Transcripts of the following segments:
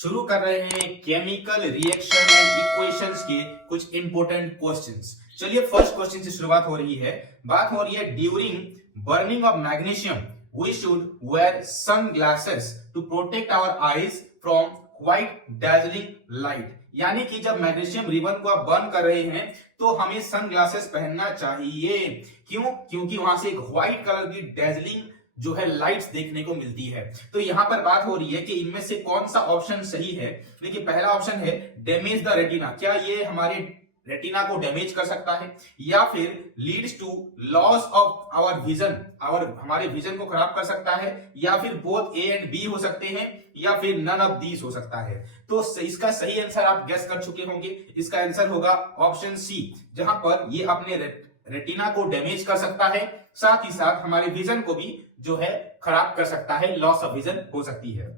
शुरू कर रहे हैं केमिकल रिएक्शन एंड इक्वेशंस के कुछ इंपॉर्टेंट क्वेश्चंस। चलिए फर्स्ट क्वेश्चन से शुरुआत हो रही है। बात हो रही है during burning of magnesium we should wear sunglasses to protect our eyes from white dazzling light. यानी कि जब मैग्नीशियम रिबन को आप बर्न कर रहे हैं तो हमें सनग्लासेस पहनना चाहिए। क्यों? क्योंकि वहां से एक व्हाइट कलर की डैजलिंग जो है लाइट्स देखने को मिलती है। तो यहां पर बात हो रही है कि इनमें से कौन सा ऑप्शन सही है। देखिए पहला ऑप्शन है डैमेज द रेटिना। क्या ये हमारे रेटिना को डैमेज कर सकता है, या फिर leads to loss of our vision, हमारे विजन को खराब कर सकता है, या फिर बोथ ए एंड बी हो सकते हैं, या फिर नन ऑफ दीज हो सकता है। तो इसका सही आंसर आप गेस कर चुके होंगे। इसका आंसर होगा ऑप्शन सी, जहां पर ये अपने रेटिना को डैमेज कर सकता है, साथ ही साथ हमारे विजन को भी जो है खराब कर सकता है, लॉस ऑफ विजन हो सकती है।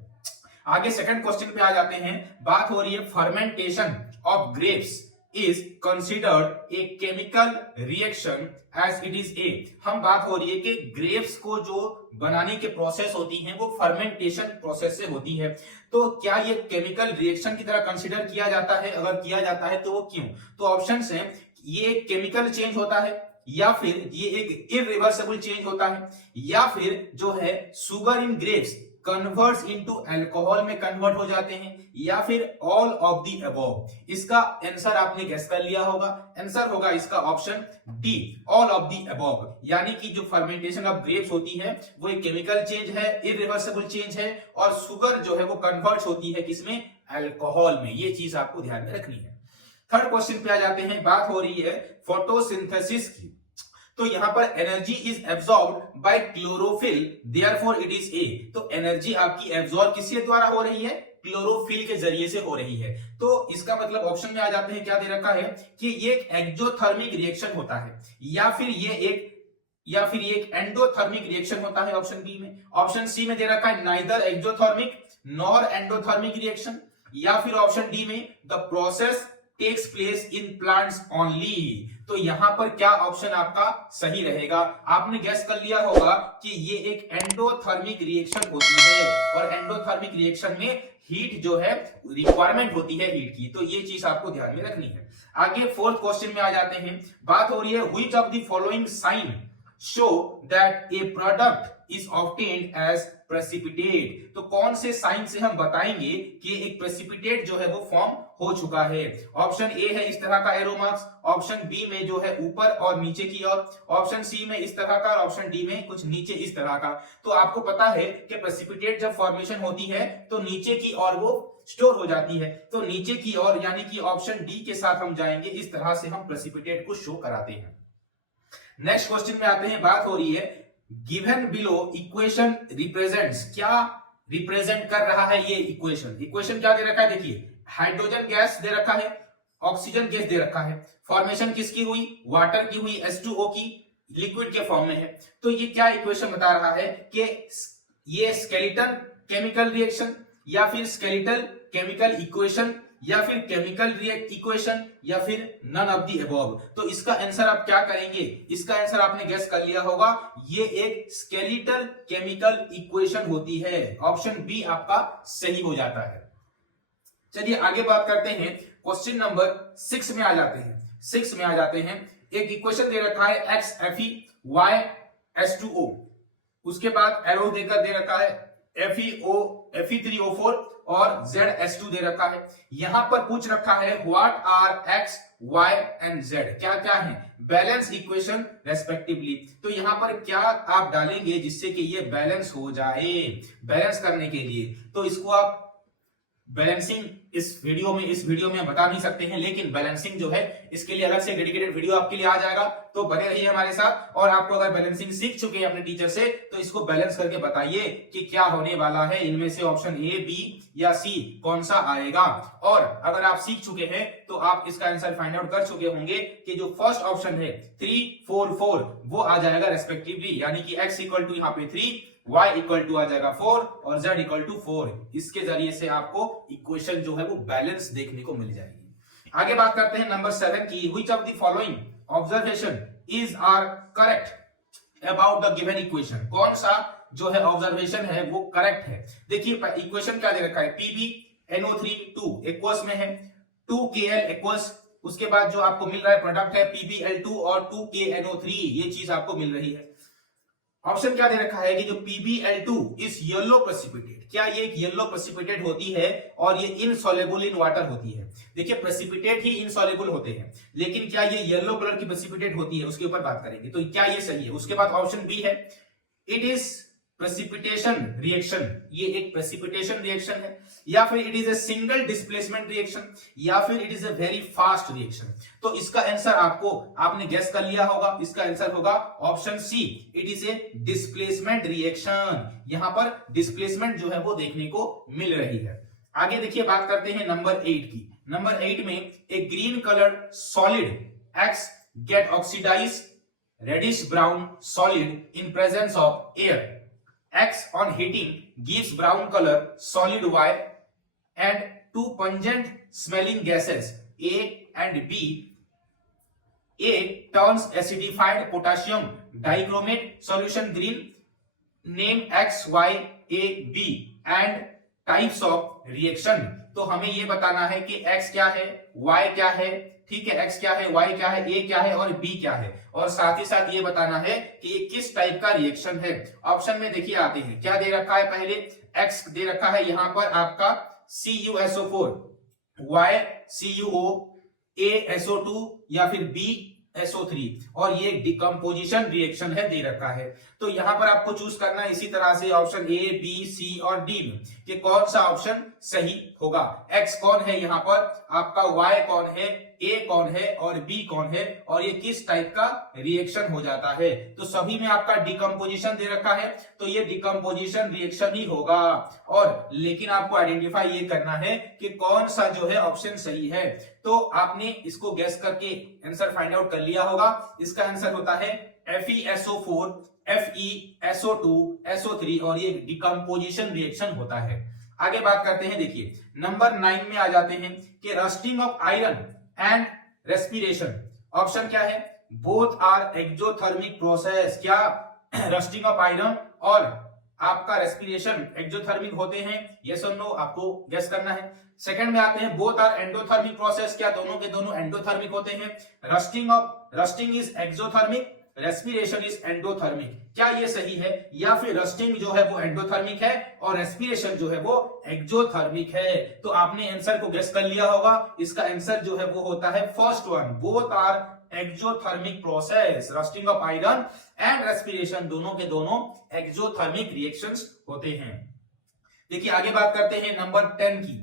आगे सेकंड क्वेश्चन पे आ जाते हैं। बात हो रही है fermentation of grapes is considered a chemical reaction as it is a. हम बात हो रही है कि ग्रेप्स को जो बनाने के प्रोसेस होती हैं वो फर्मेंटेशन प्रोसेस से होती है। तो क्या ये केमिकल रिएक्शन की तरह कंसिडर किया जाता है? अगर किया जाता है तो वो क्यों? तो ऑप्शंस हैं, ये केमिकल चेंज होता है, या फिर ये एक इरिवर्सिबल चेंज होता है, या फिर जो है sugar in grapes converts into alcohol में कन्वर्ट हो जाते हैं, या फिर ऑल ऑफ द अबव। इसका आंसर आपने गेस कर लिया होगा। आंसर होगा इसका option D, all of the above. यानी कि जो फर्मेंटेशन ऑफ ग्रेप्स होती है वो एक केमिकल चेंज है, इरिवर्सिबल चेंज है, और शुगर जो है वो कन्वर्ट होती है किसमें? अल्कोहल में। ये चीज आपको ध्यान में रखनी है। थर्ड क्वेश्चन पे आ जाते हैं। बात हो रही है फोटोसिंथेसिस की। तो यहां पर energy is absorbed bye chlorophyll, therefore it is ए। तो एनर्जी आपकी एब्सॉर्ब किसके द्वारा हो रही है? क्लोरोफिल के जरिए से हो रही है। तो इसका मतलब ऑप्शन में आ जाते हैं, क्या दे रखा है कि ये एक एक्सोथर्मिक रिएक्शन होता है, या फिर ये एक एंडोथर्मिक रिएक्शन होता है ऑप्शन बी में। ऑप्शन सी में दे रखा है neither exothermic nor endothermic reaction, या फिर ऑप्शन डी में the process takes place in plants only. तो यहां पर क्या ऑप्शन आपका सही रहेगा? आपने गेस कर लिया होगा कि ये एक एंडोथर्मिक रिएक्शन होती है, और एंडोथर्मिक रिएक्शन में हीट जो है रिक्वायरमेंट होती है हीट की। तो ये चीज आपको ध्यान में रखनी है। आगे फोर्थ क्वेश्चन में आ जाते हैं। बात हो रही है which of the following sign show that a product is obtained as precipitate. तो कौन से साइन से हम बताएंगे कि एक प्रेसिपिटेट जो है वो फॉर्म हो चुका है? ऑप्शन ए है इस तरह का एरो मार्क्स, ऑप्शन बी में जो है ऊपर और नीचे की ओर, ऑप्शन सी में इस तरह का, और ऑप्शन डी में कुछ नीचे इस तरह का। तो आपको पता है कि प्रेसिपिटेट जब फॉर्मेशन होती है तो नीचे की ओर वो स्टोर हो जाती है। तो नीचे की ओर यानी कि ऑप्शन डी के साथ हम जाएंगे। इस तरह से हम प्रेसिपिटेट को शो कराते हैं। नेक्स्ट क्वेश्चन में आते हैं। बात हो रही है गिवन बिलो इक्वेशन रिप्रेजेंट्स। क्या रिप्रेजेंट कर रहा है ये इक्वेशन? इक्वेशन क्या दे रखा है? देखिए हाइड्रोजन गैस दे रखा है, ऑक्सीजन गैस दे रखा है, फॉर्मेशन किसकी हुई? वाटर की हुई, H2O की, लिक्विड के फॉर्म में है। तो ये क्या इक्वेशन बता रहा है कि ये स्केलेटल केमिकल रिएक्शन, या फिर स्केलेटल केमिकल इक्वेशन, या फिर केमिकल इक्वेशन, या फिर नन ऑफ द अबव। तो इसका आंसर आप क्या करेंगे? इसका आंसर आपने गेस कर लिया होगा, ये एक स्केलेटल केमिकल इक्वेशन होती है। ऑप्शन बी आपका सही हो जाता है। चलिए आगे बात करते हैं। क्वेश्चन नंबर 6 में आ जाते हैं। एक इक्वेशन दे रखा है XFeYH2O, उसके बाद एरो देकर दे रखा है Fe3O4 और ZH2 दे रखा है। यहां पर पूछ रखा है what are X, Y and Z, क्या क्या है? Balance equation respectively. तो यहां पर क्या आप डालेंगे जिससे कि ये बैलेंस हो जाए? बैलेंस करने के लिए तो इसको आप बैलेंसिंग इस वीडियो में हम बता नहीं सकते हैं, लेकिन बैलेंसिंग जो है इसके लिए अलग से डेडिकेटेड वीडियो आपके लिए आ जाएगा। तो बने रहिए हमारे साथ। और आपको अगर बैलेंसिंग सीख चुके हैं अपने टीचर से तो इसको बैलेंस करके बताइए कि क्या होने वाला है, इनमें से ऑप्शन ए, बी या सी कौन सा आएगा। और अगर आप सीख चुके हैं तो आप इसका आंसर फाइंड आउट कर चुके होंगे कि जो फर्स्ट ऑप्शन है 3, 4, 4 वो आ जाएगा रेस्पेक्टिवली। यानी कि x इक्वल टू यहाँ पे 3, y इक्वल टू आ जाएगा 4 और z इक्वल टू 4। इसके जरिए से आपको इक्वेशन जो है वो बैलेंस देखने को मिल जाएगी। आगे बात करते हैं नंबर 7 की। Which of the following observation is or correct about the given equation. कौन सा जो है ऑब्जर्वेशन है वो करेक्ट है? देखिए इक्वेशन क्या दे रखा है, Pb NO3 2 एक्वस में है, 2Kl एक्वस, उसके बाद जो आपको मिल रहा है प्रोडक्ट है PbL2 और 2KNO3, ये चीज आपको मिल रही है। ऑप्शन क्या दे रखा है कि जो PbL2 इज येलो प्रेसिपिटेट, क्या ये एक येलो प्रेसिपिटेट होती है और ये इनसॉल्युबल इन वाटर होती है। देखिए प्रेसिपिटेट ही इनसॉल्युबल होते हैं, लेकिन क्या ये येलो कलर की प्रेसिपिटेट होती है, उसके ऊपर बात करेंगे। तो क्या ये सही है? उसके बाद ऑप्शन बी है, इट इज प्रेसिपिटेशन रिएक्शन, ये एक प्रेसिपिटेशन रिएक्शन है, या फिर it is a single displacement reaction, या फिर it is a very fast reaction. तो इसका आंसर आपने गेस कर लिया होगा, इसका आंसर होगा option C, it is a displacement reaction. यहां पर डिस्प्लेसमेंट जो है वो देखने को मिल रही है। आगे देखिए बात करते हैं नंबर 8 की। नंबर 8 में एक green colour solid x get oxidise reddish brown solid in presence of air, X on heating gives brown color solid Y and two pungent smelling gases A and B. A turns acidified potassium dichromate solution green. Name X, Y, A, B and types of reaction. तो हमें ये बताना है कि X क्या है, Y क्या है, ठीक है, X क्या है, Y क्या है, A क्या है और B क्या है, और साथ ही साथ ये बताना है कि ये किस टाइप का रिएक्शन है। ऑप्शन में देखिए आते हैं, क्या दे रखा है, पहले X दे रखा है यहां पर आपका CuSO4, Y CuO, A SO2 या फिर B SO3, और ये डिकम्पोजिशन रिएक्शन है दे रखा है। तो यहां पर आपको चूज करना है इसी तरह से ऑप्शन A, B, C और D में कि कौन सा ऑप्शन सही होगा। X कौन है यहाँ पर आपका, Y कौन है, A कौन है और B कौन है, और ये किस टाइप का रिएक्शन हो जाता है। तो सभी में आपका डिकम्पोजिशन दे रखा है, तो ये डिकम्पोजिशन रिएक्शन ही होगा। और लेकिन आपको आइडेंटिफाई ये करना है कि कौन सा जो है ऑप्शन सही है। तो आपने इसको गेस करके आंसर फाइंड आउट कर लिया होगा। इसका आंसर होता है FeSO4, FeSO2, SO3, और ये डिकम्पोजिशन रिएक्शन होता है। आगे बात करते हैं, देखिए नंबर 9 में आ जाते हैं कि rusting of iron and respiration. Option क्या है, बोथ आर एक्सोथर्मिक प्रोसेस। क्या रस्टिंग ऑफ आयरन और आपका रेस्पिरेशन एक्सोथर्मिक होते हैं? यस और नो आपको गेस करना है। सेकंड में आते हैं, बोथ आर एंडोथर्मिक प्रोसेस। क्या दोनों के दोनों एंडोथर्मिक होते हैं? Rusting is exothermic, respiration is endothermic. क्या ये सही है, या फिर रस्टिंग जो है वो एंडोथर्मिक है और रेस्पिरेशन जो है वो एक्सोथर्मिक है? तो आपने आंसर को गेस कर लिया होगा। इसका आंसर जो है वो होता है first one, both are exothermic process. Rusting of iron and respiration दोनों के दोनों एक्सोथर्मिक रिएक्शंस होते हैं। देखिए आगे बात करते हैं नंबर 10 की।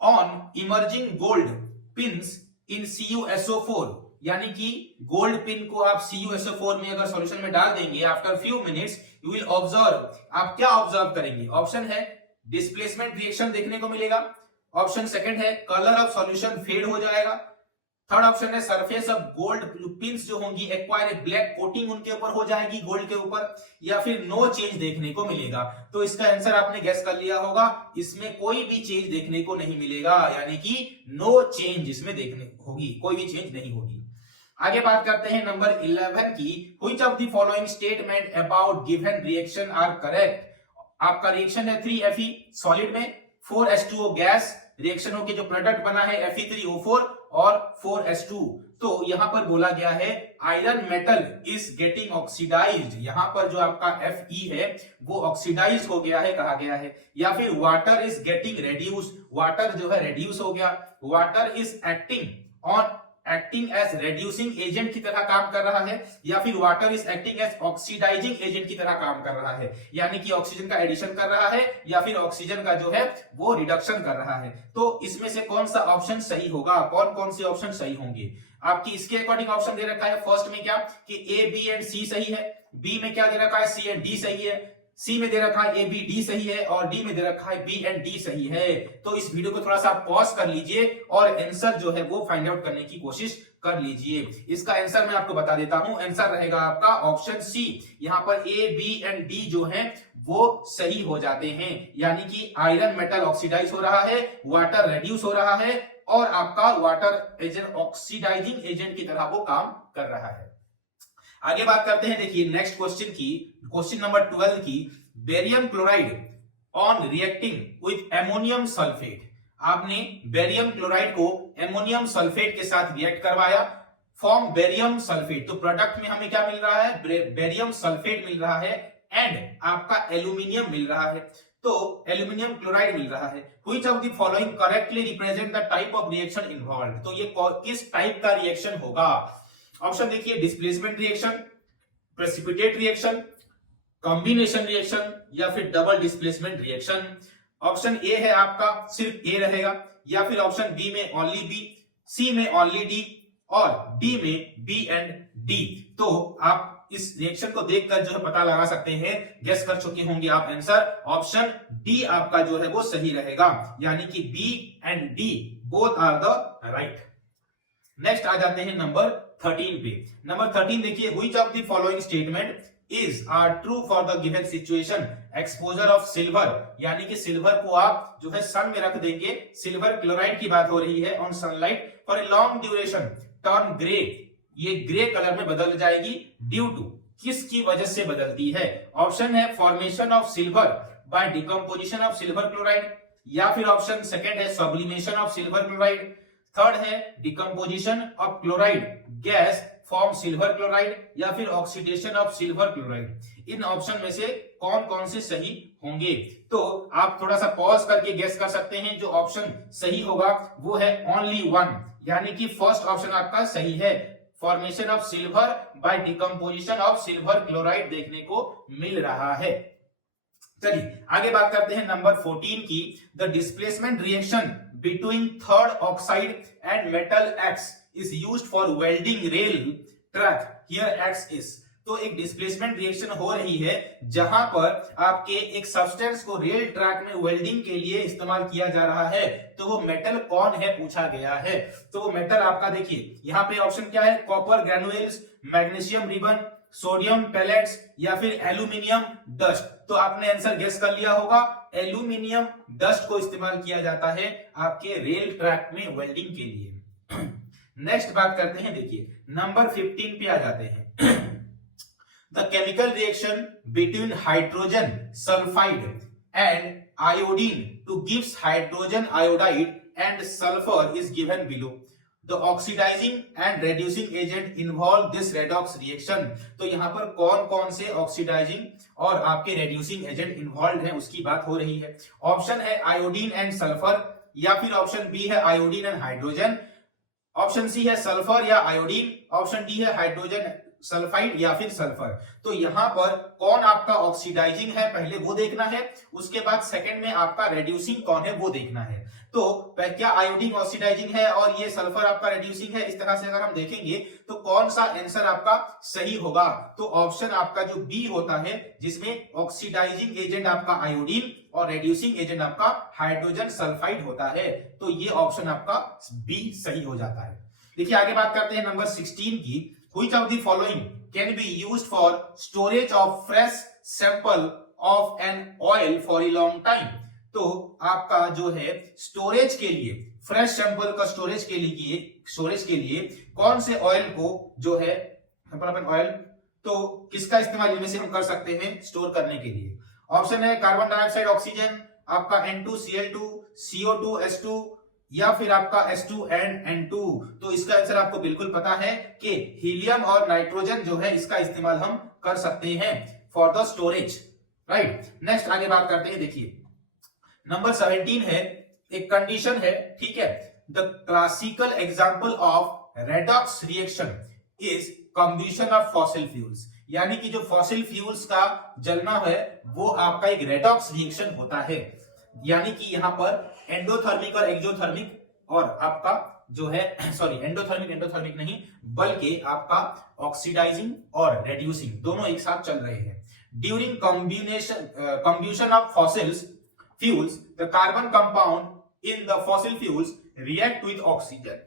On emerging gold pins in CuSO4, यानी कि गोल्ड पिन को आप CuSO4 में अगर सॉल्यूशन में डाल देंगे, after few minutes you will observe, आप क्या ऑब्जर्व करेंगे? ऑप्शन है डिस्प्लेसमेंट रिएक्शन देखने को मिलेगा, ऑप्शन सेकंड है कलर ऑफ सॉल्यूशन फेड हो जाएगा, थर्ड ऑप्शन है सरफेस ऑफ गोल्ड पिंस जो होंगी एक्वायर एक ब्लैक कोटिंग उनके ऊपर हो जाएगी गोल्ड के ऊपर, या फिर नो चेंज देखने को मिलेगा। तो इसका आंसर आपने गेस कर लिया होगा, इसमें कोई भी चेंज देखने को नहीं मिलेगा, यानी कि नो चेंज इसमें देखने होगी, कोई भी चेंज नहीं होगी। आगे बात करते हैं नंबर 11 की। Which of the following statement about given reaction are correct? आपका रिएक्शन है 3Fe सॉलिड में, 4H2O गैस, रिएक्शनों के जो प्रोडक्ट बना है Fe3O4 और 4H2। तो यहां पर बोला गया है iron metal is getting oxidized, यहां पर जो आपका Fe है वो ऑक्सीडाइज हो गया है कहा गया है, या फिर water is getting reduce, water जो है रेड्यूस हो गया, water is acting as reducing agent की तरह काम कर रहा है, या फिर water is acting as oxidizing agent की तरह काम कर रहा है, यानी कि ऑक्सीजन का एडिशन कर रहा है या फिर ऑक्सीजन का जो है वो रिडक्शन कर रहा है। तो इसमें से कौन सा ऑप्शन सही होगा, कौन कौन से ऑप्शन सही होंगे आपकी? इसके अकॉर्डिंग ऑप्शन दे रखा है फर्स्ट में क्या कि A, B एंड C सही है, B में क्या दे रखा है C एंड D सही है, C में दे रखा है A, B, D सही है, और D में दे रखा है B एंड D सही है। तो इस वीडियो को थोड़ा सा पॉज कर लीजिए और आंसर जो है वो फाइंड आउट करने की कोशिश कर लीजिए। इसका आंसर मैं आपको बता देता हूं, आंसर रहेगा आपका ऑप्शन C। यहां पर A, B एंड D जो है वो सही हो जाते हैं, यानी कि आयरन मेटल ऑक्सीडाइज हो रहा है, वाटर रेड्यूस हो रहा है, और आपका वाटर एजेंट ऑक्सीडाइजिंग एजेंट की तरह वो काम कर रहा है। आगे बात करते हैं, देखिए नेक्स्ट क्वेश्चन की, क्वेश्चन नंबर 12 की। Barium chloride on reacting with ammonium sulphate. आपने बेरियम क्लोराइड को एमोनियम सल्फेट के साथ रिएक्ट करवाया, फॉर्म बेरियम सल्फेट। तो प्रोडक्ट में हमें क्या मिल रहा है, बेरियम सल्फेट मिल रहा है एंड आपका एल्यूमिनियम मिल रहा है, तो एल्यूमिनियम क्लोराइड मिल रहा है। Which of the following correctly represent the type of reaction involved, तो ये किस टाइप का रिएक्शन होगा। ऑप्शन देखिए, displacement reaction, precipitate reaction, combination reaction या फिर double displacement reaction. Option A है आपका सिर्फ ए रहेगा, या फिर ऑप्शन बी में ओनली बी, सी में ओनली डी और डी में बी एंड डी। तो आप इस रिएक्शन को देखकर जो है पता लगा सकते हैं, गेस कर चुके होंगे आप आंसर, ऑप्शन डी आपका जो है वो सही रहेगा, यानी कि B and D both are the right. Next आ जाते हैं नंबर 13 पे। नंबर 13 देखिए, which of the following statement is are true for the given situation, exposure of silver, यानी कि सिल्वर को आप जो है सन में रख देंगे, सिल्वर क्लोराइड की बात हो रही है, on sunlight for a long duration turn grey, ये ग्रे कलर में बदल जाएगी, ड्यू टू, किसकी वजह से बदलती है। ऑप्शन है formation of silver by decomposition of silver chloride, या फिर ऑप्शन सेकंड है sublimation of silver chloride, third है decomposition of chloride gas form silver chloride, या फिर ऑक्सीडेशन ऑफ सिल्वर क्लोराइड। इन ऑप्शन में से कौन कौन से सही होंगे, तो आप थोड़ा सा पॉज करके गेस कर सकते हैं। जो ऑप्शन सही होगा वो है ओनली वन, यानी कि फर्स्ट ऑप्शन आपका सही है, formation of silver by decomposition of silver chloride देखने को मिल रहा है। चलिए आगे बात करते हैं नंबर 14 की, the displacement reaction between third oxide and metal x is used for welding rail track, here x is. तो एक डिस्प्लेसमेंट रिएक्शन हो रही है जहां पर आपके एक सब्सटेंस को रेल ट्रैक में वेल्डिंग के लिए इस्तेमाल किया जा रहा है, तो वो मेटल कौन है पूछा गया है। तो वो मेटल आपका देखिए यहाँ पे ऑप्शन क्या है, copper granules, magnesium ribbon, sodium pellets या फिर एल्यूमिनियम डस्ट। तो आपने आंसर गेस कर लिया होगा, एल्यूमिनियम डस्ट को इस्तेमाल किया जाता है आपके रेल ट्रैक में वेल्डिंग के लिए। नेक्स्ट बात करते हैं, देखिए नंबर 15 पे आ जाते हैं। The chemical reaction between hydrogen sulfide and iodine to gives hydrogen iodide and sulfur is given below. The oxidizing and reducing agent involved this redox reaction. तो यहाँ पर कौन कौन से ऑक्सीडाइजिंग और आपके रेड्यूसिंग एजेंट इन्वॉल्व हैं उसकी बात हो रही है। ऑप्शन है आयोडीन एंड सल्फर, या फिर ऑप्शन बी है iodine and hydrogen, option C है सल्फर या आयोडीन, ऑप्शन डी है हाइड्रोजन सल्फाइड या फिर सल्फर। तो यहाँ पर कौन आपका ऑक्सीडाइजिंग है पहले वो देखना है, उसके बाद सेकंड में आपका रेड्यूसिंग कौन है वो देखना है। तो क्या आयोडीन ऑक्सीडाइजिंग है और ये सल्फर आपका रेड्यूसिंग है, इस तरह से अगर हम देखेंगे तो कौन सा आंसर आपका सही होगा, तो ऑप्शन आपका जो बी होता है, जिसमें ऑक्सीडाइजिंग एजेंट आपका आयोडीन और रेड्यूसिंग एजेंट आपका हाइड्रोजन सल्फाइड होता है, तो ये ऑप्शन आपका बी सही हो जाता है। देखिए आगे बात करते हैं नंबर 16 की, Which of the following can be used for storage of fresh sample of an oil for a long time? तो आपका जो है स्टोरेज के लिए, फ्रेश सैंपल का स्टोरेज के लिए कौन से ऑयल को जो है ऑयल, तो किसका इस्तेमाल इनमें से हम कर सकते हैं स्टोर करने के लिए। ऑप्शन है कार्बन डाइऑक्साइड, ऑक्सीजन, आपका N2Cl2, CO2H2 या फिर आपका H2 and N2। तो इसका आंसर आपको बिल्कुल पता है कि हीलियम और नाइट्रोजन जो है इसका इस्तेमाल हम कर सकते हैं for the storage, right. Next आगे बात करते हैं, देखिए नंबर 17 है, एक कंडीशन है, ठीक है, the classical example of redox reaction is combustion of fossil fuels, यानी कि जो फॉसिल फ्यूल्स का जलना है वो आपका एक रेडॉक्स रिएक्शन होता है, यानी कि यहाँ पर एंडोथर्मिक और एक्सोथर्मिक और आपका जो है एंडोथर्मिक नहीं बल्कि आपका ऑक्सीडाइजिंग और रेड्यूसिंग दोनों एक साथ चल रहे हैं। During combustion of fossils fuels the carbon compound in the fossil fuels react with oxygen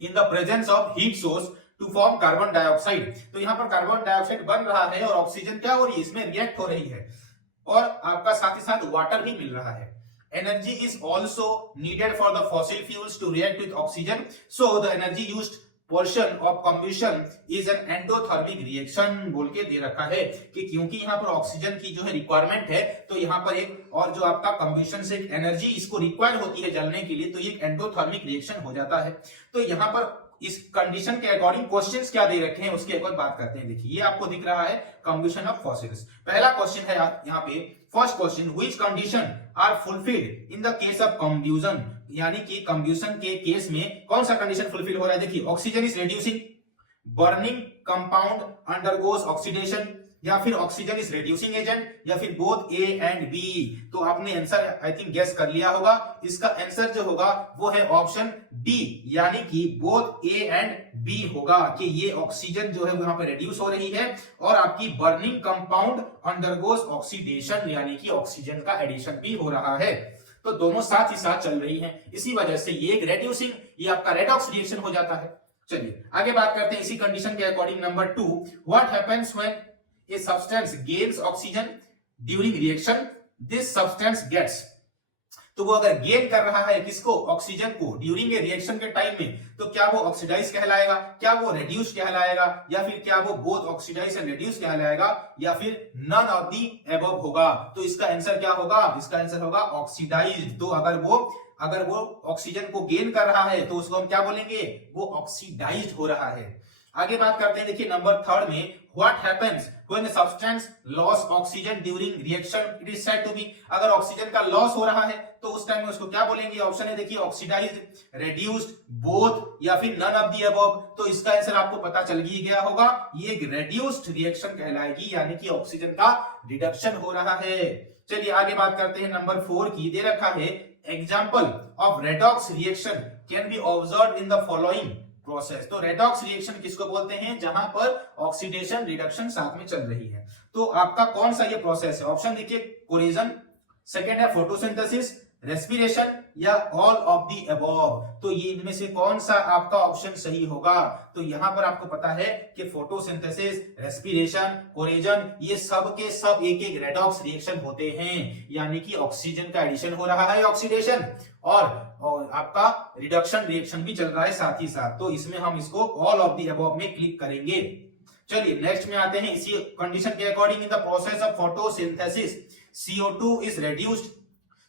in the presence of heat source to form carbon dioxide. तो यहाँ पर कार्बन डाइऑक्साइड बन रहा है और ऑक्सीजन क्या हो रही है, इसमें रिएक्ट हो रही है और आपका साथ ही साथ वाटर भी मिल रहा है। Energy is also needed for the fossil fuels to react with oxygen, so the energy used portion of combustion is an endothermic reaction बोल के दे रखा है कि क्योंकि यहाँ पर ऑक्सीजन की जो है रिक्वायरमेंट है, तो यहाँ पर एक और जो आपका कम्बशन से एक एनर्जी इसको रिक्वायर होती है जलने के लिए, तो ये एक एंडोथर्मिक रिएक्शन हो जाता है। तो यहाँ पर इस कंडीशन के अकॉर्डिंग क्वेश्चंस क्या दे रखे हैं उसके एक बात करते हैं। देखिए ये आपको दिख रहा है कम्बशन ऑफ फॉसिल्स। पहला क्वेश्चन है यहाँ पे, first question, which condition are fulfilled in the case of combustion, यानी कि कम्ब्यूजन के केस में कौन सा कंडीशन फुलफिल हो रहा है। देखिए oxygen is reducing, burning compound undergoes oxidation, या फिर ऑक्सीजन इज रिड्यूसिंग एजेंट, या फिर बोथ ए एंड बी। तो आपने आंसर आई थिंक गेस कर लिया होगा। इसका आंसर जो होगा वो है ऑप्शन डी, यानी कि बोथ ए एंड बी होगा कि ये ऑक्सीजन जो है वहां पर रिड्यूस हो रही है और आपकी बर्निंग कंपाउंड अंडरगोस ऑक्सीडेशन, यानी कि ऑक्सीजन का एडिशन भी हो रहा है। तो दोनों साथ ही साथ चल रही हैं, इसी वजह से ये एक रेड्यूसिंग, ये आपका रेडॉक्स रिएक्शन हो जाता है। चलिए आगे बात करते हैं इसी कंडीशन के according. Number 2, what happens when a substance gains oxygen during reaction, this substance gets, तो वो अगर गेन कर रहा है किसको, ऑक्सीजन को, ड्यूरिंग ए रिएक्शन के टाइम में, तो क्या वो ऑक्सीडाइज कहलाएगा, क्या वो रिड्यूस कहलाएगा, या फिर क्या वो बोथ ऑक्सीडाइज एंड रिड्यूस कहलाएगा, या फिर नन ऑफ दी अबव होगा। तो इसका आंसर क्या होगा, इसका आंसर होगा ऑक्सीडाइज्ड। तो अगर वो ऑक्सीजन को गेन कर रहा है तो उसको हम क्या बोलेंगे, वो ऑक्सीडाइज्ड हो रहा है। आगे बात करते हैं, देखिए नंबर 3 में, what happens when a substance loss oxygen during reaction, it is said to be, अगर ऑक्सीजन का लॉस हो रहा है तो उस टाइम में उसको क्या बोलेंगे। ऑप्शन है देखिए ऑक्सीडाइज्ड, रिड्यूस्ड, बोथ, या फिर नन ऑफ दी अबव। तो इसका आंसर आपको पता चल ही गया होगा, ये एक रिड्यूस्ड रिएक्शन कहलाएगी, यानी कि ऑक्सीजन का रिडक्शन हो रहा है। चलिए आगे बात करते हैं नंबर 4 की, दे रखा है example of redox reaction can be observed in the following process. तो रेडॉक्स रिएक्शन किसको बोलते हैं, जहां पर ऑक्सीडेशन रिडक्शन साथ में चल रही है। तो आपका कौन सा ये प्रोसेस है, ऑप्शन देखिए कोरिजन, सेकेंड है फोटोसिंथेसिस, रेस्पिरेशन, या ऑल ऑफ दी अबव। तो ये इनमें से कौन सा आपका ऑप्शन सही होगा। तो यहां पर आपको पता है कि फोटोसिंथेसिस, रेस्पिरेशन, कोरिजन, ये सब के सब एक एक रेडॉक्स रिएक्शन होते हैं, यानी कि ऑक्सीजन का एडिशन हो रहा है, ऑक्सीडेशन, और आपका रिडक्शन रिएक्शन भी चल रहा है साथ ही साथ। तो इसमें हम इसको ऑल ऑफ दी अबव में क्लिक करेंगे। चलिए नेक्स्ट में आते हैं, इसी कंडीशन के according in the process of photosynthesis CO2 is reduced,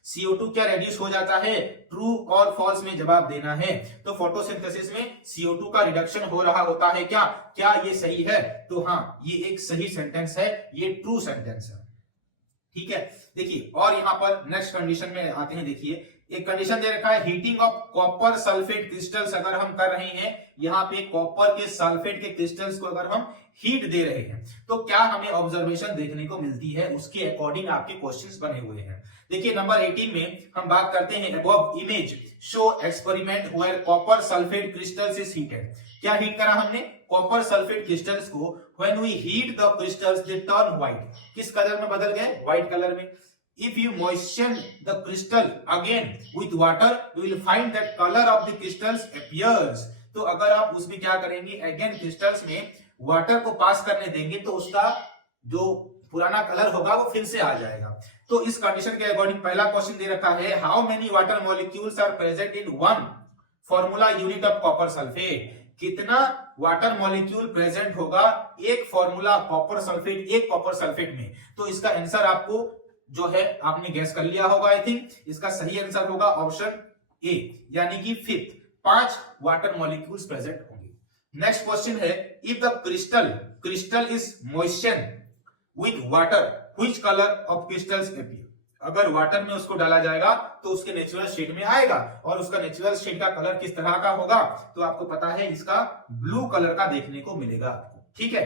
CO2 क्या रिड्यूस हो जाता है, ट्रू और फॉल्स में जवाब देना है। तो फोटोसिंथेसिस में CO2 का रिडक्शन हो रहा होता है, क्या ये सही है। तो हाँ, ये एक सही सेंटेंस है, ये ट्रू सेंटेंस है, ठीक है। देखिए और यहां पर नेक्स्ट कंडीशन में आते हैं। देखिए एक कंडीशन दे रखा है, heating of copper sulphate crystals अगर हम कर रहे हैं, यहाँ पे कॉपर के सल्फेट के क्रिस्टल्स को अगर हम हीट दे रहे हैं तो क्या हमें ऑब्जर्वेशन देखने को मिलती है, उसके अकॉर्डिंग आपके क्वेश्चंस बने हुए हैं। देखिए नंबर 18 में हम बात करते हैं, above image show experiment where copper sulphate crystals is heated. क्या हीट करा हमने, कॉपर सल्फेट क्रिस्टल्स को, when we heat the crystals they turn white, किस कलर में बदल गए, व्हाइट कलर में। If you moisten the crystal again with water, you will find that color of the crystals appears. तो अगर आप उसमें क्या करेंगे, अगेन क्रिस्टल्स में वाटर को पास करने देंगे तो उसका जो पुराना कलर होगा वो फिर से आ जाएगा। तो इस कंडीशन के अकॉर्डिंग पहला क्वेश्चन दे रखा है, how many water molecules are present in one formula unit of copper sulphate. कितना वाटर मॉलिक्यूल प्रेजेंट होगा एक फॉर्मूला कॉपर सल्फेट, एक कॉपर सल्फेट में। तो इसका आंसर आपको जो है आपने गैस कर लिया होगा, आई थिंक इसका सही आंसर होगा ऑप्शन ए, यानी कि 5th, 5 वाटर मॉलिक्यूल्स प्रेजेंट होंगे। नेक्स्ट क्वेश्चन है, if the crystal is moisten with water which colour of crystals appear. अगर वाटर में उसको डाला जाएगा तो उसके नेचुरल शेड में आएगा, और उसका नेचुरल शेड का कलर किस तरह का होगा, तो आपको पता है इसका ब्लू कलर का देखने को मिलेगा आपको, ठीक है।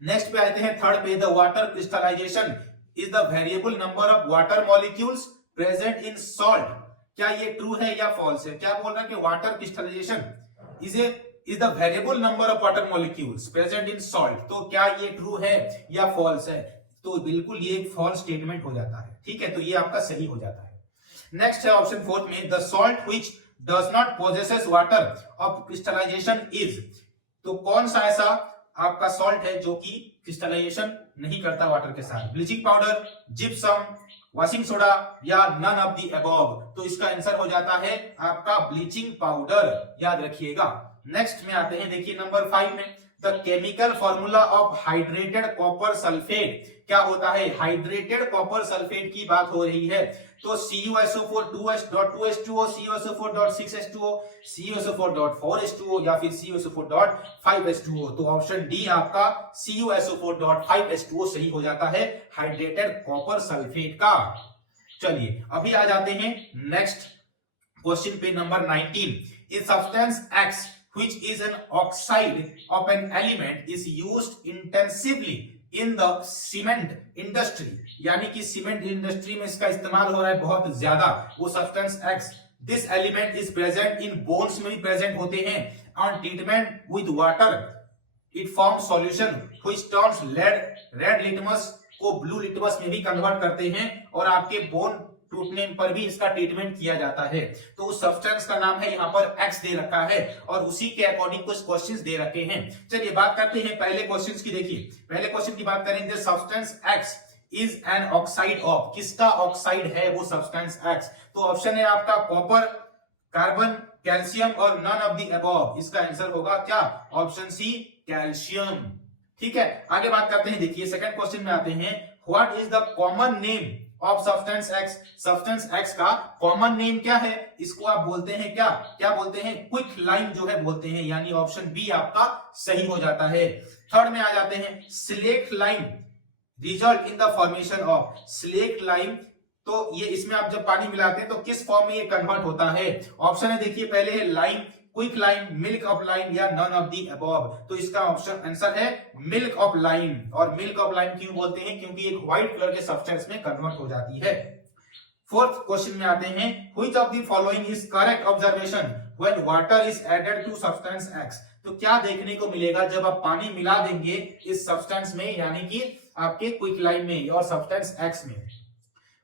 नेक्स्ट पे आते हैं थर्ड पे, the water crystallization is the variable number of water molecules present in salt। क्या ये ट्रू है या फॉल्स है। क्या बोल रहा है कि water crystallization is the variable number of water molecules present in salt। तो क्या ये ट्रू है या फॉल्स है, तो बिल्कुल ये एक फॉल्स स्टेटमेंट हो जाता है, ठीक है। तो ये आपका सही हो जाता है। नेक्स्ट है ऑप्शन 4 में, the salt which does not possesses water of crystallization is। तो कौन सा ऐसा आपका सॉल्ट है जो कि क्रिस्टलाइजेशन नहीं करता वाटर के साथ, bleaching powder, gypsum, washing soda, या नन ऑफ द अबव। तो इसका आंसर हो जाता है आपका ब्लीचिंग पाउडर, याद रखिएगा नेक्स्ट में आते हैं, देखिए नंबर 5 में, the chemical formula of hydrated copper sulphate. क्या होता है? हाइड्रेटेड कॉपर सल्फेट की बात हो रही है। तो CuSO4 2H.2H2O, CuSO4.6H2O, CuSO4.4H2O या फिर CuSO4.5H2O। तो ऑप्शन डी आपका CuSO4.5H2O सही हो जाता है हाइड्रेटेड कॉपर सल्फेट का। चलिए अभी आ जाते हैं नेक्स्ट क्वेश्चन पे, number 19। In substance X which is an oxide of an element is used intensively in the cement industry, यानी कि सीमेंट इंडस्ट्री में इसका इस्तेमाल हो रहा है बहुत ज्यादा, वो substance X। This element is present in bones में भी प्रेजेंट होते हैं। On treatment with water it form solution which turns red litmus को ब्लू लिटमस में भी कन्वर्ट करते हैं, और आपके बोन टूटने पर भी इसका ट्रीटमेंट किया जाता है। तो उस सब्सटेंस का नाम है यहाँ पर X दे रखा है, और उसी के अकॉर्डिंग कुछ क्वेश्चंस दे रखे हैं। चलिए बात करते हैं पहले क्वेश्चंस की। देखिए पहले क्वेश्चन की बात करें, the substance X is an oxide of, किसका ऑक्साइड है वो सब्सटेंस X? तो ऑप्शन है आपका कॉपर, कार्बन, कैल्शियम और नन ऑफ द अबव। इसका आंसर होगा क्या? Option C, calcium. ठीक है, आगे बात करते हैं। देखिए सेकंड क्वेश्चन में आते हैं, what is the common name of substance X? Substance X का कॉमन नेम क्या है? इसको आप बोलते हैं क्या? क्या बोलते हैं? क्विक लाइम जो है बोलते हैं, यानी ऑप्शन बी आपका सही हो जाता है। थर्ड में आ जाते हैं, slaked lime result in the formation of. Slaked lime, तो ये इसमें आप जब पानी मिलाते हैं तो किस फॉर्म में ये कन्वर्ट होता है? ऑप्शन है देखिए, पहले है lime, quick lime, milk of lime या नन ऑफ दी अबव। तो इसका ऑप्शन आंसर है मिल्क ऑफ लाइम। और मिल्क ऑफ लाइम क्यों बोलते हैं? क्योंकि एक व्हाइट कलर के सब्सटेंस में कन्वर्ट हो जाती है। फोर्थ क्वेश्चन में आते हैं, which of the following is correct observation when water is added to substance X? तो क्या देखने को मिलेगा जब आप पानी मिला देंगे इस सब्सटेंस में, यानी कि आपके क्विक लाइम में और सब्सटेंस X में?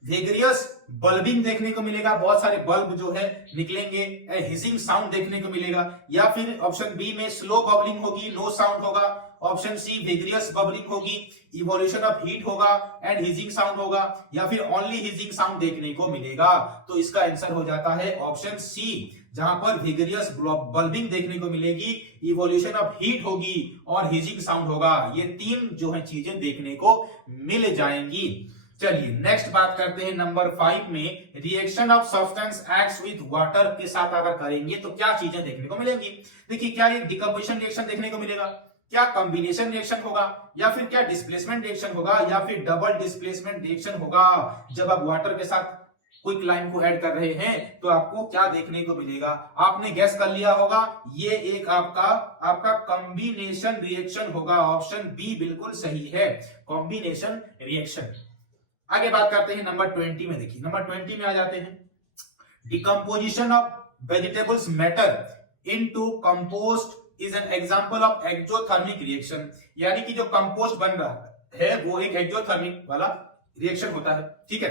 वेगरियस बल्बिंग देखने को मिलेगा, बहुत सारे बल्ब जो है निकलेंगे, हिसिंग साउंड देखने को मिलेगा, या फिर ऑप्शन बी में स्लो बबलिंग होगी, नो साउंड होगा, ऑप्शन सी वेगरियस बबलिंग होगी, इवोल्यूशन ऑफ हीट होगा एंड हिजिंग साउंड होगा, या फिर ओनली हिजिंग साउंड देखने को मिलेगा। तो इसका आंसर हो जाता है ऑप्शन सी, जहां पर वेगरियस बल्बिंग देखने को मिलेगी, इवोल्यूशन ऑफ हीट होगी और हिजिंग साउंड होगा। ये तीन जो है चीजें देखने को मिल जाएंगी। चलिए नेक्स्ट बात करते हैं नंबर 5 में, reaction of substance X with water के साथ अगर करेंगे तो क्या चीजें देखने को मिलेंगी? देखिए, क्या ये डिकम्पोजिशन रिएक्शन देखने को मिलेगा, क्या कॉम्बिनेशन रिएक्शन होगा, या फिर क्या डिस्प्लेसमेंट रिएक्शन होगा, या फिर डबल डिस्प्लेसमेंट रिएक्शन होगा? जब आप वाटर के साथ क्विक लाइम को ऐड कर रहे हैं तो आपको क्या देखने को मिलेगा? आपने गैस कर लिया होगा, ये एक आपका कॉम्बिनेशन रिएक्शन होगा। ऑप्शन बी बिल्कुल सही है, कॉम्बिनेशन रिएक्शन। आगे बात करते हैं नंबर 20 में। देखिए नंबर 20 में आ जाते हैं, decomposition of vegetables matter into compost is an example of exothermic reaction. यानी कि जो कंपोस्ट बन रहा है वो एक एक्सोथर्मिक वाला रिएक्शन होता है। ठीक है,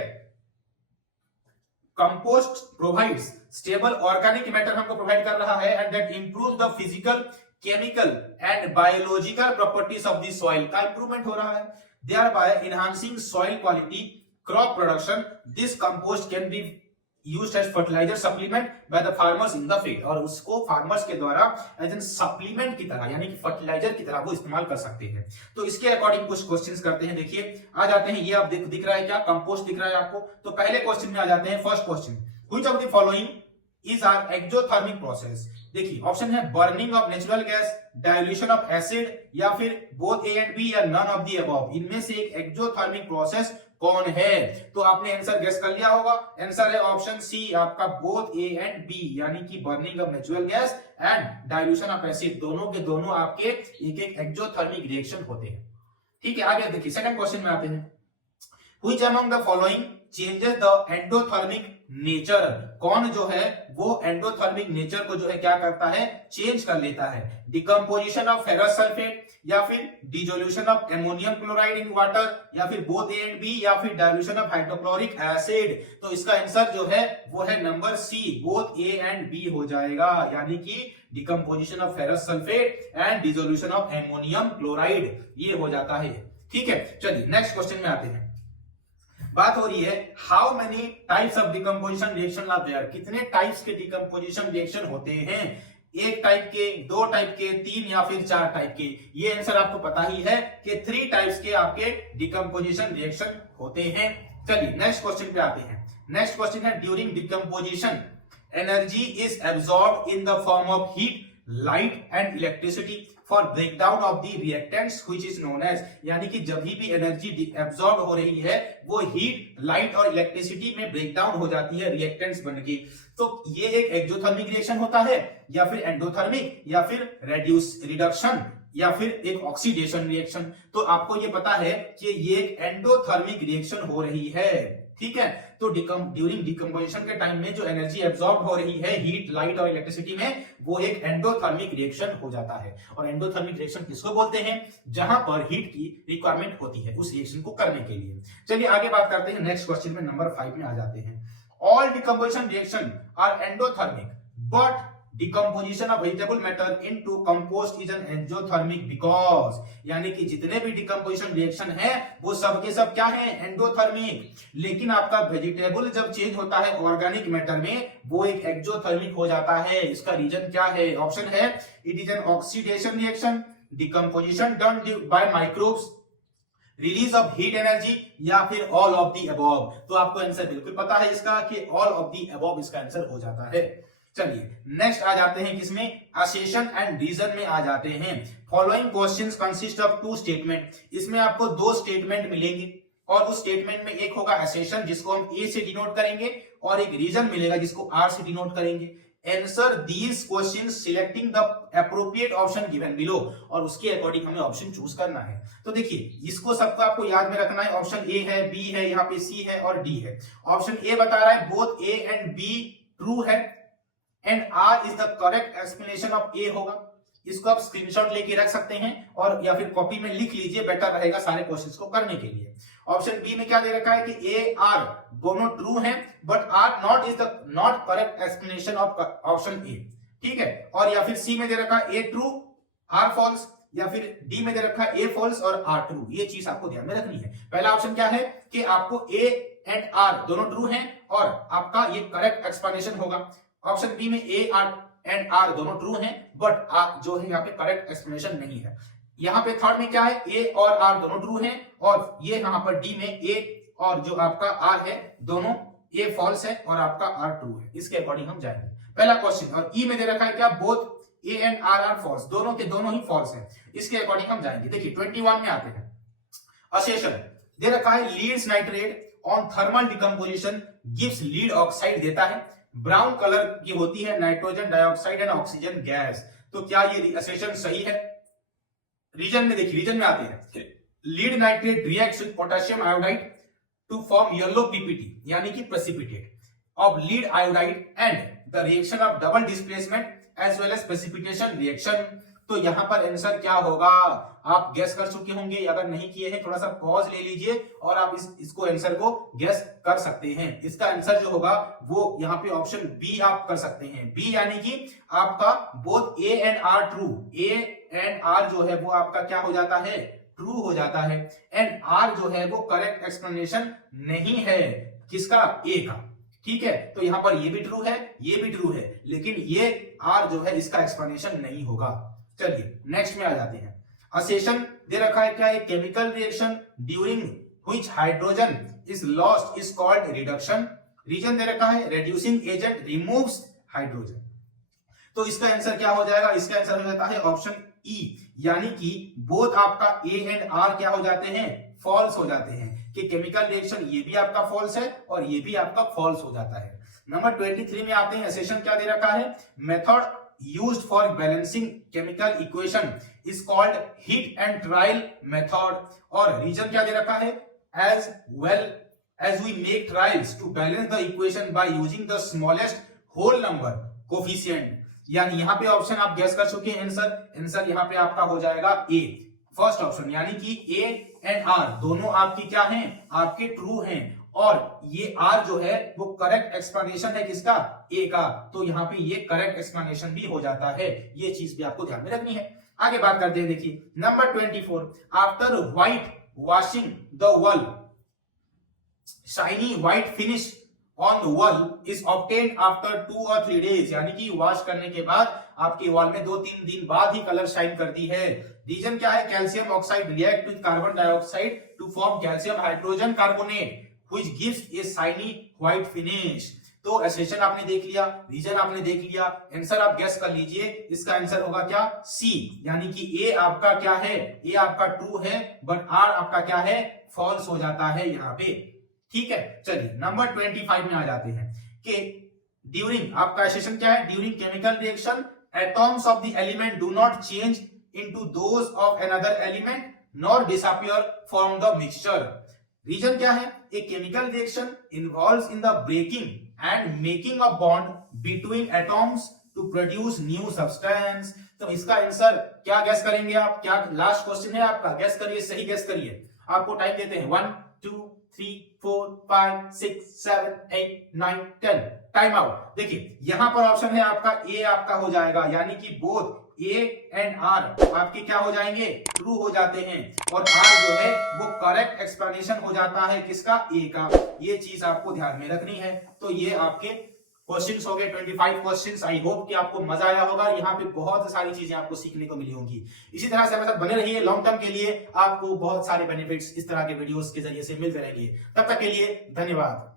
compost provides stable organic matter हमको प्रोवाइड कर रहा है, and that improve the physical, chemical and biological properties of the soil का इंप्रूवमेंट हो रहा है, thereby enhancing soil quality, crop production. This compost can be used as fertilizer supplement by the farmers in the field, और उसको farmers के द्वारा as an supplement की तरह, यानी कि फर्टिलाइजर की तरह वो इस्तेमाल कर सकते हैं। तो इसके अकॉर्डिंग कुछ क्वेश्चंस करते हैं। देखिए आ जाते हैं, ये आप दिख रहा है क्या? कंपोस्ट दिख रहा है आपको? तो पहले क्वेश्चन में आ जाते हैं। First question, which of the following is are exothermic process? देखिए ऑप्शन है burning of natural gas, dilution of acid, या फिर बोथ ए एंड बी, या नन ऑफ द अबव। इनमें से एक एक्सोथर्मिक प्रोसेस कौन है? तो आपने आंसर गेस कर लिया होगा। आंसर है ऑप्शन सी आपका बोथ ए एंड बी, यानी कि burning of natural gas and dilution of acid, दोनों के दोनों आपके एक एक एक्सोथर्मिक रिएक्शन होते हैं। ठीक है, आगे देखिए सेकंड क्वेश्चन में आते हैं, which among the following changes the endothermic nature? कौन जो है वो एंडोथर्मिक नेचर को जो है क्या करता है? चेंज कर लेता है। डिकम्पोजिशन ऑफ फेरस सल्फेट, या फिर dissolution of ammonium chloride in water, या फिर बोथ ए एंड बी, या फिर डाइल्यूशन ऑफ हाइड्रोक्लोरिक एसिड। तो इसका आंसर जो है वो है number C, both A and B हो जाएगा, यानी कि decomposition of ferrous sulphate and dissolution of ammonium chloride, ये हो जाता है। ठीक है, चलिए नेक्स्ट क्वेश्चन में आते हैं। बात हो रही है how many types of decomposition reaction are there? कितने टाइप्स के डिकम्पोजिशन रिएक्शन होते हैं? एक टाइप के, दो टाइप के, तीन या फिर चार टाइप के? ये आंसर आपको पता ही है कि 3 टाइप्स के आपके डिकम्पोजिशन रिएक्शन होते हैं। चलिए नेक्स्ट क्वेश्चन पे आते हैं। नेक्स्ट क्वेश्चन है during decomposition energy is absorb in the form of heat, light and electricity for breakdown of the reactants which is known as, यानी कि जब भी एनर्जी एब्सॉर्ब हो रही है वो हीट, लाइट और इलेक्ट्रिसिटी में ब्रेकडाउन हो जाती है रिएक्टेंट्स बनके। तो ये एक एक्सोथर्मिक रिएक्शन होता है या फिर एंडोथर्मिक या फिर रिडक्शन या फिर एक ऑक्सीडेशन रिएक्शन। तो आपको ये पता है कि ये एक एंडोथर्मिक रिएक्शन हो रही है, ठीक है। तो ड्यूरिंग डिकम्पोजिशन के टाइम में जो एनर्जी एब्सॉर्ब हो रही है हीट, लाइट और इलेक्ट्रिसिटी में, वो एक एंडोथर्मिक रिएक्शन हो जाता है। और एंडोथर्मिक रिएक्शन किसको बोलते हैं? जहां पर हीट की रिक्वायरमेंट होती है उस रिएक्शन को करने के लिए। चलिए आगे बात करते हैं। नेक्स्ट क्वेश्चन में नंबर 5 में आ जाते हैं। All decomposition reaction are endothermic but decomposition of vegetable matter into compost is an endothermic because, यानी कि जितने भी डिकम्पोजिशन रिएक्शन है वो सब के सब क्या है? एंडोथर्मिक। लेकिन आपका वेजिटेबल जब चेंज होता है ऑर्गेनिक मैटर में वो एक एक्सोथर्मिक हो जाता है। इसका रीजन क्या है? ऑप्शन है it is an oxidation reaction, decomposition done by microbes, release of heat energy या फिर ऑल ऑफ द अबव। तो आपको आंसर बिल्कुल पता है इसका कि ऑल ऑफ द अबव इसका आंसर हो जाता है। चलिए नेक्स्ट आ जाते हैं किसमें? असेशन एंड रीजन में आ जाते हैं। Following questions consist of 2 statement. इसमें आपको 2 स्टेटमेंट मिलेंगे और उस स्टेटमेंट में एक होगा असेशन जिसको हम ए से डिनोट करेंगे और एक रीजन मिलेगा जिसको आर से डिनोट करेंगे। Answer these questions selecting the appropriate option given below, और उसके अकॉर्डिंग हमें ऑप्शन चूज करना है। तो देखिए इसको सबको आपको याद में रखना है। ऑप्शन ए है, बी है, यहाँ पे सी है और डी है। ऑप्शन ए बता रहा है both A and B true है and R is the correct explanation of A होगा। इसको आप स्क्रीनशॉट लेके रख सकते हैं और या फिर कॉपी में लिख लीजिए, बेटर रहेगा सारे क्वेश्चंस को करने के लिए। ऑप्शन बी में क्या दे रखा है कि ए आर दोनों ट्रू हैं but R not is the not correct explanation of option A, ठीक है। और या फिर सी में दे रखा है ए ट्रू आर फॉल्स, या फिर डी में दे रखा है ए फॉल्स और आर ट्रू। ये चीज आपको ध्यान में रखनी है। पहला ऑप्शन क्या है कि आपको ए एंड आर दोनों ट्रू हैं और आपका ये करेक्ट एक्सप्लेनेशन होगा। ऑप्शन बी में ए आर एंड आर दोनों ट्रू हैं बट जो है यहाँ पे करेक्ट एक्सप्लेनेशन नहीं है। यहाँ पे थर्ड में क्या है? ए और आर दोनों ट्रू हैं और ये यहाँ पर डी में ए और जो आपका आर है दोनों ए फॉल्स है और आपका आर ट्रू है। इसके अकॉर्डिंग हम जाएंगे पहला क्वेश्चन। और ई में दे रखा है क्या? Both A and R are false, दोनों के दोनों ही फॉल्स है। इसके अकॉर्डिंग हम जाएंगे। देखिए 21 में आते हैं। असेशन दे रखा है leads nitrate on thermal decomposition gives lead oxide देता है, ब्राउन कलर की होती है nitrogen dioxide and oxygen gas. तो क्या ये असेशन सही है? रीजन में देखिए, रीजन में आते हैं। Lead nitrate reacts with potassium iodide to form yellow PPT यानी कि precipitate of lead iodide and the reaction of double displacement as well as precipitation reaction. तो यहां पर आंसर क्या होगा? आप गैस कर चुके होंगे, अगर नहीं किए हैं थोड़ा सा पॉज ले लीजिए और आप इसको आंसर को गैस कर सकते हैं। इसका आंसर जो होगा वो यहाँ पे ऑप्शन बी आप कर सकते हैं। बी यानी कि आपका both A and R true, A and R जो है वो आपका क्या हो जाता है? ट्रू हो जाता है एंड आर जो है वो करेक्ट एक्सप्लेनेशन नहीं है किसका? ए का, ठीक है। तो यहां पर ये भी ट्रू है, ये भी ट्रू है, लेकिन ये आर जो है इसका एक्सप्लेनेशन नहीं होगा। चलिए नेक्स्ट में आ जाते हैं। असेशन दे रखा है क्या? एक chemical reaction during which hydrogen is lost is called reduction. Reason दे रखा है रेड्यूसिंग एजेंट रिमूव्स हाइड्रोजन। तो इसका आंसर क्या हो जाएगा? इसका आंसर हो जाता है ऑप्शन ई, यानी कि बोथ आपका ए एंड आर क्या हो जाते हैं? फॉल्स हो जाते हैं कि केमिकल रिएक्शन ये भी आपका फॉल्स है और ये भी आपका फॉल्स हो जाता है। नंबर 23 में आते हैं। असेशन क्या दे रखा है? Method used for balancing chemical equation is called heat and trial method। और रीजन क्या दे रखा है? as well as we make trials to balance the equation by using the smallest whole number coefficient। यानी यहाँ पे ऑप्शन आप gas कर चुके हैं। आंसर यहाँ पे आपका हो जाएगा ए, फर्स्ट ऑप्शन, यानी कि ए एंड आर दोनों आपकी क्या हैं? आपके ट्रू हैं और ये आर जो है वो करेक्ट एक्सप्लेनेशन है किसका? ए का। तो यहाँ पे ये करेक्ट एक्सप्लेनेशन भी हो जाता है। ये चीज भी आपको ध्यान में रखनी है। आगे बात करते हैं। देखिए number 24, after white washing the wall shiny white finish on the wall is obtained after 2 और 3 डेज, यानी कि वॉश करने के बाद आपकी वॉल में 2-3 दिन बाद ही कलर शाइन करती है। रीजन क्या है? Calcium oxide react with carbon dioxide to form calcium hydrogen carbonate which gives a shiny white finish. तो एसेशन आपने देख लिया, रीजन आपने देख लिया, आंसर आप गेस कर लीजिए। इसका आंसर होगा क्या? सी, यानी कि ए आपका क्या है? ए आपका ट्रू है, बट आर आपका क्या है? फॉल्स हो जाता है यहाँ पे। ठीक है, चलिए नंबर 25 में आ जाते हैं कि ड्यूरिंग, आपका सेशन क्या है? During chemical reaction atoms of the element do not change into those of another element nor disappear from the mixture. Reason क्या है? A chemical reaction involves in the breaking and making a bond between atoms to produce new substance. तो इसका answer क्या gas करेंगे आप? क्या last question है आपका? गैस करिए, सही गैस करिए। आपको टाइम देते हैं 1 2 3 4 5 6 7 8 9 10। Time out. देखिए यहां पर ऑप्शन है आपका ए, आपका हो जाएगा, यानी कि बोथ ए एंड आर आपके क्या हो जाएंगे? ट्रू हो जाते हैं, और आर जो है वो करेक्ट एक्सप्लेनेशन हो जाता है किसका? ए का। ये चीज आपको ध्यान में रखनी है। तो ये आपके क्वेश्चंस हो गए 25 क्वेश्चंस। आई होप कि आपको मजा आया होगा। यहाँ पे बहुत सारी चीजें आपको सीखने को मिली होंगी। इसी तरह से हमारे साथ बने रहिए। लॉन्ग टर्म के लिए आपको बहुत सारे बेनिफिट्स इस तरह के वीडियोस के जरिए से मिलते रहेंगे। तब तक के लिए धन्यवाद।